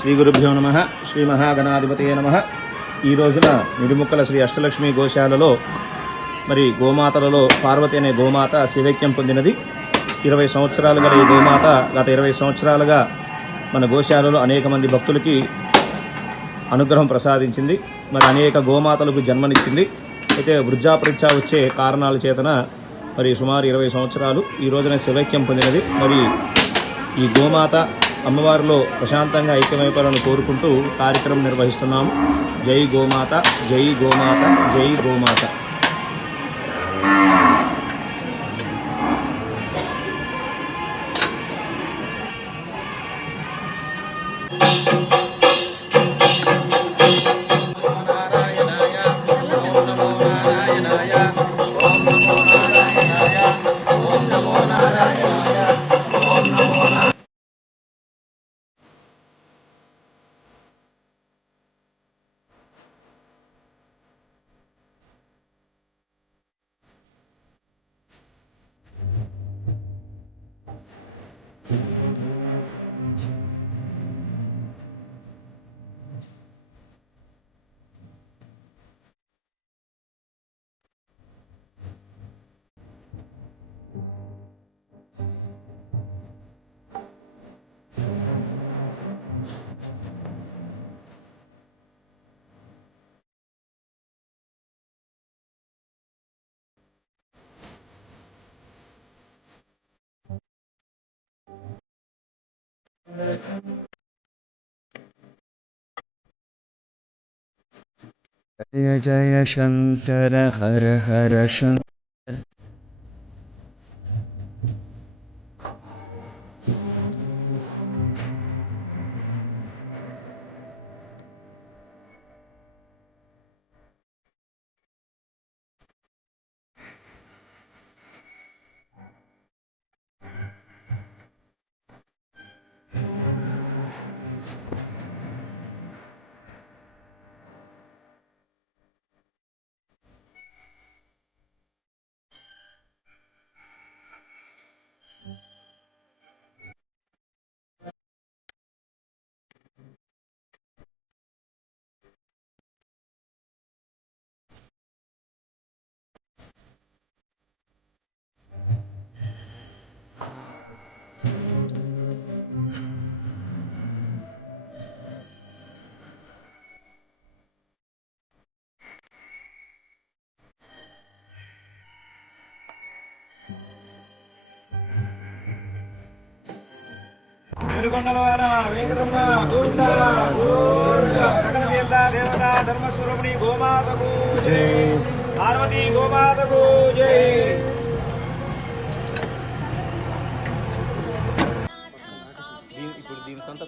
శ్రీ గురుభ్యో నమః. శ్రీ మహాగణాధిపతయే నమః. ఈ రోజున నిడుముక్కల శ్రీ అష్టలక్ష్మి గోశాలలో మరి గోమాతలలో పార్వతి అనే గోమాత శివైక్యం పొందినది. 20 సంవత్సరాలు గల ఈ గోమాత గత 20 సంవత్సరాలుగా మన గోశాలలో అనేక మంది భక్తులకి అనుగ్రహం ప్రసాదించింది. మరి అనేక గోమాతలకు జన్మనిచ్చింది. అయితే వృద్ధాపరీక్ష వచ్చే కారణాల చేతన మరి సుమారు 20 సంవత్సరాలు ఈ రోజున శివైక్యం పొందినది. మరి ఈ గోమాత అమ్మవారిలో ప్రశాంతంగా ఐక్యమైపోవాలని కోరుకుంటూ కార్యక్రమం నిర్వహిస్తున్నాము. జై గోమాత, జై గోమాత, జై గోమాత. जय जय शंकर हर हर शंकर। ధర్మస్వరూపిణి గోమాతకు జై. పార్వతీ గోమాతకు జై. ఇప్పుడు దీని సొంత